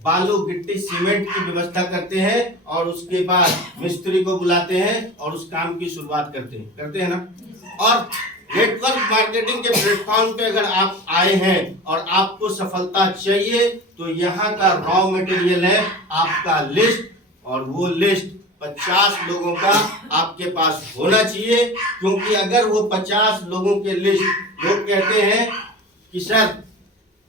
बालू गिट्टी सीमेंट की व्यवस्था करते हैं और उसके बाद मिस्त्री को बुलाते हैं और उस काम की शुरुआत करते हैं ना। और नेटवर्क मार्केटिंग के प्लेटफॉर्म पे अगर आप आए हैं और आपको सफलता चाहिए तो यहाँ का रॉ मटेरियल है आपका लिस्ट, और वो लिस्ट 50 लोगों का आपके पास होना चाहिए। क्योंकि अगर वो 50 लोगों के लिस्ट लोग कहते हैं कि सर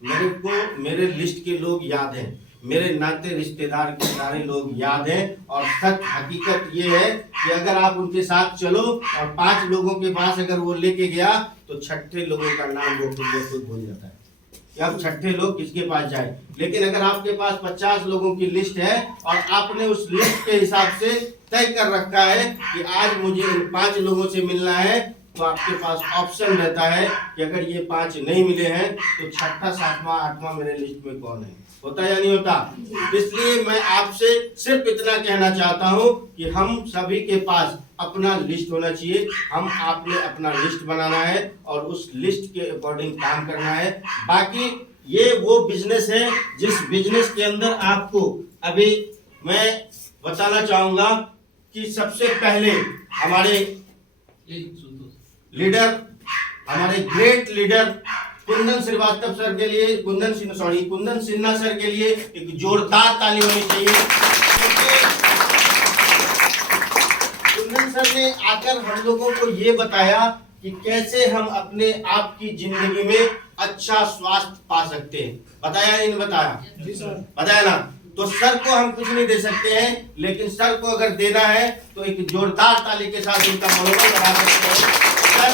मेरे को मेरे लिस्ट के लोग याद हैं, मेरे नाते रिश्तेदार के सारे लोग याद हैं, और सच हकीकत ये है कि अगर आप उनके साथ चलो और 5 लोगों के पास अगर वो लेके गया तो छठे लोगों का नाम वो खुद भूल जाता है कि अब छठे लोग किसके पास जाए। लेकिन अगर आपके पास 50 लोगों की लिस्ट है और आपने उस लिस्ट के हिसाब से तय कर रखा है कि आज मुझे इन 5 लोगों से मिलना है, तो आपके पास ऑप्शन रहता है कि अगर ये 5 नहीं मिले हैं तो छठा, सातवां, आठवां मेरे लिस्ट में कौन है। होता या नहीं होता? इसलिए मैं आपसे सिर्फ इतना कहना चाहता हूं कि हम सभी के पास अपना लिस्ट होना चाहिए। आपने अपना लिस्ट बनाना है और उस लिस्ट के अकॉर्डिंग काम करना है। बाकी ये वो बिजनेस है जिस बिजनेस के अंदर आपको अभी मैं बताना चाहूंगा कि सबसे पहले हमारे लीडर, हमारे great leader Kundan Srivastava sir के लिए, कुंदन सिन्हा सर के लिए एक जोरदार ताली होनी चाहिए। कुंदन सर ने आकर हम लोगों को ये बताया कि कैसे हम अपने आप की जिंदगी में अच्छा स्वास्थ्य पा सकते हैं। बताया नहीं बताया? जी सर बताया ना। तो सर को हम कुछ नहीं दे सकते हैं, लेकिन सर को अगर देना है तो एक जोरदार ताली के साथ उनका मनोबल बढ़ा सकते हैं। सर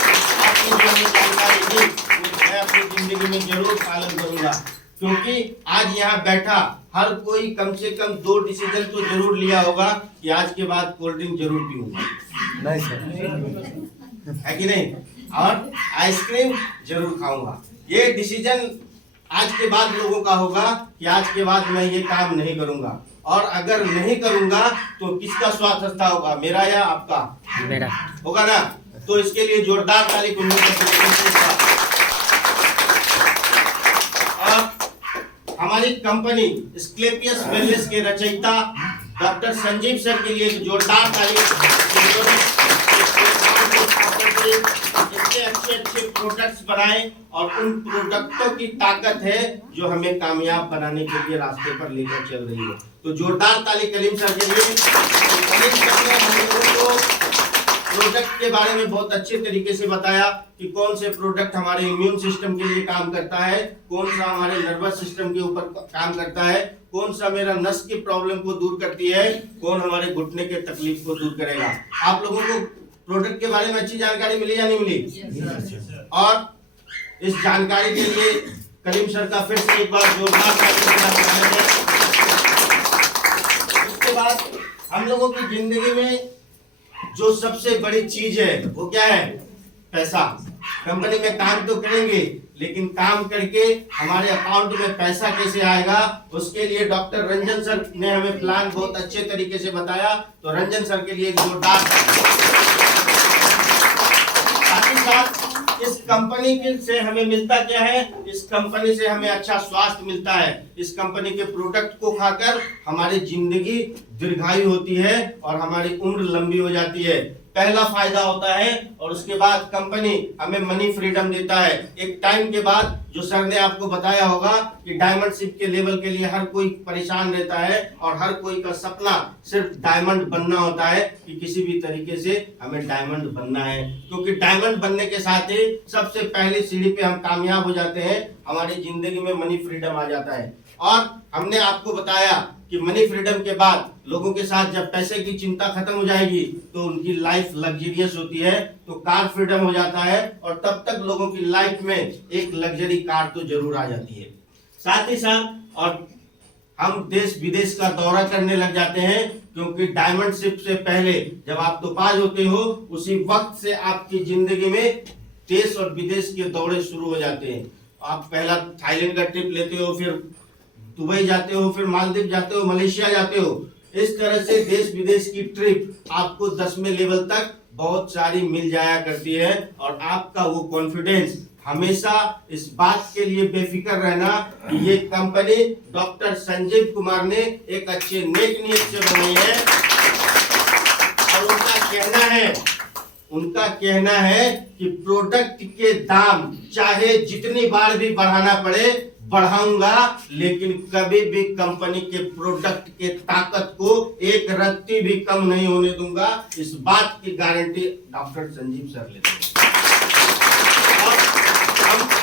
आपकी जो जानकारी दी मैं अपनी जिंदगी में जरूर पालन करूंगा, क्योंकि आज यहाँ बैठा हर कोई कम से कम 2 डिसीजन तो जरूर लिया होगा कि आज के बाद कोल्ड ड्रिंक जरूर पीऊंगा, नहीं सर, है कि नहीं, और आइसक्रीम जरूर खाऊंगा। ये डिसीजन आज के बाद लोगों का होगा कि आज के बाद मैं ये काम नहीं करूंगा। और अगर नहीं करूंगा तो किसका स्वास्थ्य अच्छा होगा, मेरा या आपका? मेरा होगा ना। तो इसके लिए जोरदार ताली कुंदन सर। और हमारी कंपनी स्क्लेपियस वेलनेस के रचयिता डॉक्टर संजीव सर के लिए एक जोरदार ताली। अच्छे प्रोडक्ट्स बनाएं और उन प्रोडक्टों की ताकत है जो हमें कामयाब बनाने के लिए रास्ते पर लेकर चल रही है। तो जोरदार ताली कलीम सर के लिए। कलीम सर ने हम लोगों को प्रोडक्ट के बारे में बहुत अच्छे तरीके से बताया कि कौन से प्रोडक्ट हमारे इम्यून सिस्टम के लिए काम करता है, कौन सा हमारे नर्वस सिस्टम के ऊपर काम करता है, कौन सा मेरा नस की प्रॉब्लम को दूर करती है, कौन हमारे घुटने के तकलीफ को दूर करेगा। आप लोगों को प्रोडक्ट के बारे में अच्छी जानकारी मिली या नहीं मिली? और इस जानकारी के लिए कलीम सर का फिर से एक बार जोरदार ताली। उसके बाद हम लोगों की जिंदगी में जो सबसे बड़ी चीज है वो क्या है? पैसा। कंपनी में काम तो करेंगे, लेकिन काम करके हमारे अकाउंट में पैसा कैसे आएगा, उसके लिए डॉक्टर रंजन सर ने हमें प्लान बहुत अच्छे तरीके से बताया। तो रंजन सर के लिए जोरदार। साथ ही साथ इस कंपनी से हमें मिलता क्या है? इस कंपनी से हमें अच्छा स्वास्थ्य मिलता है। इस कंपनी के प्रोडक्ट को खाकर हमारी जिंदगी दीर्घायु होती है और हमारी उम्र लंबी हो जाती है, पहला फायदा होता है। और उसके बाद कंपनी हमें मनी फ्रीडम देता है। एक टाइम के बाद जो सर ने आपको बताया होगा कि डायमंड शिप के लेवल के लिए हर कोई परेशान रहता है और हर कोई का सपना सिर्फ डायमंड बनना होता है कि किसी भी तरीके से हमें डायमंड बनना है, क्योंकि डायमंड बनने के साथ ही सबसे पहली सीढ़ी पे हम कामयाब हो जाते हैं, हमारी जिंदगी में मनी फ्रीडम आ जाता है। और हमने आपको बताया कि मनी फ्रीडम के बाद लोगों के साथ जब पैसे की चिंता खत्म हो जाएगी तो उनकी लाइफ लग्जरियस होती है, तो कार फ्रीडम हो जाता है और तब तक लोगों की लाइफ में एक लग्जरी कार तो जरूर आ जाती है। साथ ही साथ और हम देश विदेश का दौरा करने लग जाते हैं, क्योंकि डायमंड शिप से पहले जब आप तोपाज होते हो उसी वक्त से आपकी जिंदगी में देश और विदेश के दौरे शुरू हो जाते हैं। आप पहला थाईलैंड का ट्रिप लेते हो, फिर दुबई जाते हो, फिर मालदीव जाते हो, मलेशिया जाते हो। इस तरह से देश विदेश की ट्रिप आपको 10वें लेवल तक बहुत सारी मिल जाया करती है और आपका वो कॉन्फिडेंस हमेशा इस बात के लिए बेफिक्र रहना कि ये कंपनी डॉक्टर संजीव कुमार ने एक अच्छे नेक नीयत से बनाई है और उनका कहना है कि प्रोडक्ट के दाम चाहे जितनी बार भी बढ़ाना पड़े बढ़ाऊंगा, लेकिन कभी भी कंपनी के प्रोडक्ट के ताकत को एक रत्ती भी कम नहीं होने दूंगा। इस बात की गारंटी डॉक्टर संजीव सर लेते हैं।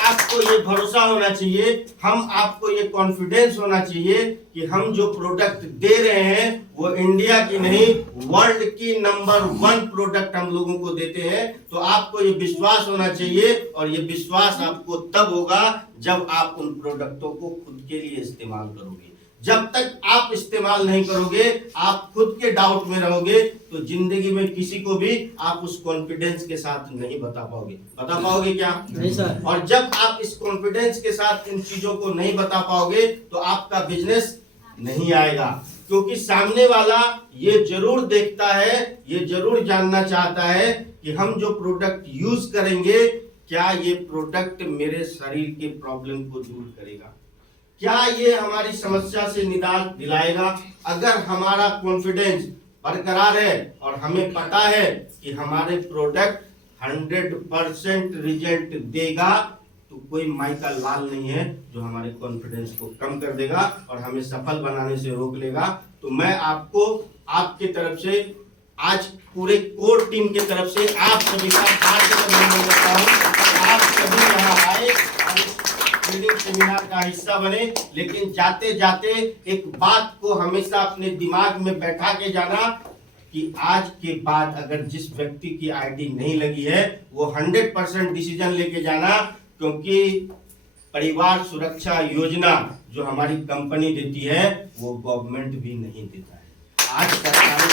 आपको ये भरोसा होना चाहिए, हम आपको ये कॉन्फिडेंस होना चाहिए कि हम जो प्रोडक्ट दे रहे हैं वो इंडिया की नहीं वर्ल्ड की नंबर 1 प्रोडक्ट हम लोगों को देते हैं। तो आपको ये विश्वास होना चाहिए और ये विश्वास आपको तब होगा जब आप उन प्रोडक्टों को खुद के लिए इस्तेमाल करोगे। जब तक आप इस्तेमाल नहीं करोगे, आप खुद के डाउट में रहोगे, तो जिंदगी में किसी को भी आप उस कॉन्फिडेंस के साथ नहीं बता पाओगे क्या? नहीं सर। और जब आप इस कॉन्फिडेंस के साथ इन चीजों को नहीं बता पाओगे तो आपका बिजनेस नहीं आएगा, क्योंकि सामने वाला ये जरूर देखता है, ये जरूर जानना चाहता है कि हम जो प्रोडक्ट यूज करेंगे क्या ये प्रोडक्ट मेरे शरीर के प्रॉब्लम को दूर करेगा, क्या ये हमारी समस्या से निजात दिलाएगा। अगर हमारा कॉन्फिडेंस बरकरार है और हमें पता है कि हमारे प्रोडक्ट 100% रिजल्ट देगा, तो कोई माई का लाल नहीं है जो हमारे कॉन्फिडेंस को कम कर देगा और हमें सफल बनाने से रोक लेगा। तो मैं आपको आपके तरफ से आज पूरे कोर टीम की तरफ से आप सभी का हार्दिक अभिनंदन करता हूं। आप सभी यहाँ आए ट्रेनिंग सेमिनार का हिस्सा बने, लेकिन जाते जाते एक बात को हमेशा अपने दिमाग में बैठा के जाना कि आज के बाद अगर जिस व्यक्ति की आईडी नहीं लगी है वो 100% डिसीजन लेके जाना, क्योंकि परिवार सुरक्षा योजना जो हमारी कंपनी देती है वो गवर्नमेंट भी नहीं देता है। आज सरकारी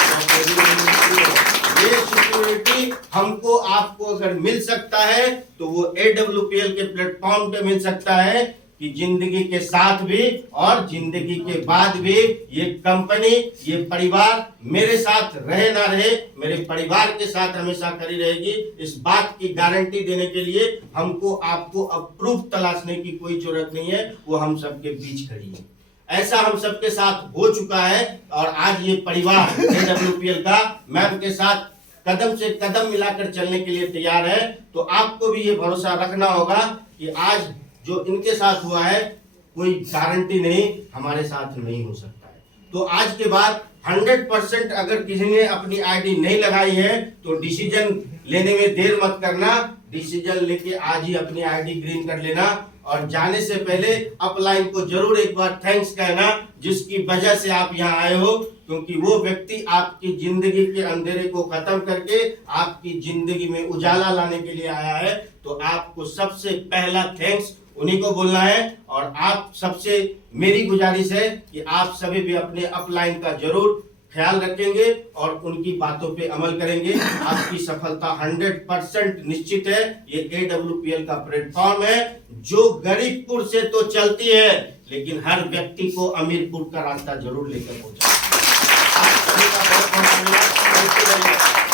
ये सिक्योरिटी हमको आपको अगर मिल सकता है तो वो AWPL के प्लेटफॉर्म पे मिल सकता है कि जिंदगी के साथ भी और जिंदगी के बाद भी ये कंपनी, ये परिवार मेरे साथ रहे ना रहे, मेरे परिवार के साथ हमेशा खड़ी रहेगी। इस बात की गारंटी देने के लिए हमको आपको अब प्रूफ तलाशने की कोई जरूरत नहीं है, वो हम सबके बीच खड़ी है। ऐसा हम सबके साथ हो चुका है और आज ये परिवार AWPL का मैम के साथ कदम से कदम मिलाकर चलने के लिए तैयार है। तो आपको भी ये भरोसा रखना होगा कि आज जो इनके साथ हुआ है कोई गारंटी नहीं हमारे साथ नहीं हो सकता है। तो आज के बाद 100% अगर किसी ने अपनी आईडी नहीं लगाई है तो डिसीजन लेने में देर मत करना, डिसीजन लेके आज ही अपनी आईडी ग्रीन कर लेना और जाने से पहले अपलाइन को जरूर एक बार थैंक्स कहना, जिसकी वजह से आप यहाँ आए हो, क्योंकि वो व्यक्ति आपकी जिंदगी के अंधेरे को खत्म करके आपकी जिंदगी में उजाला लाने के लिए आया है। तो आपको सबसे पहला थैंक्स उन्हीं को बोलना है और आप सबसे मेरी गुजारिश है कि आप सभी भी अपने अपलाइन का जरूर ख्याल रखेंगे और उनकी बातों पे अमल करेंगे। आपकी सफलता 100% निश्चित है। ये AWPL का प्लेटफॉर्म है जो गरीबपुर से तो चलती है लेकिन हर व्यक्ति को अमीरपुर का रास्ता जरूर लेकर पहुंचा। आप सभी का बहुत बहुत धन्यवाद।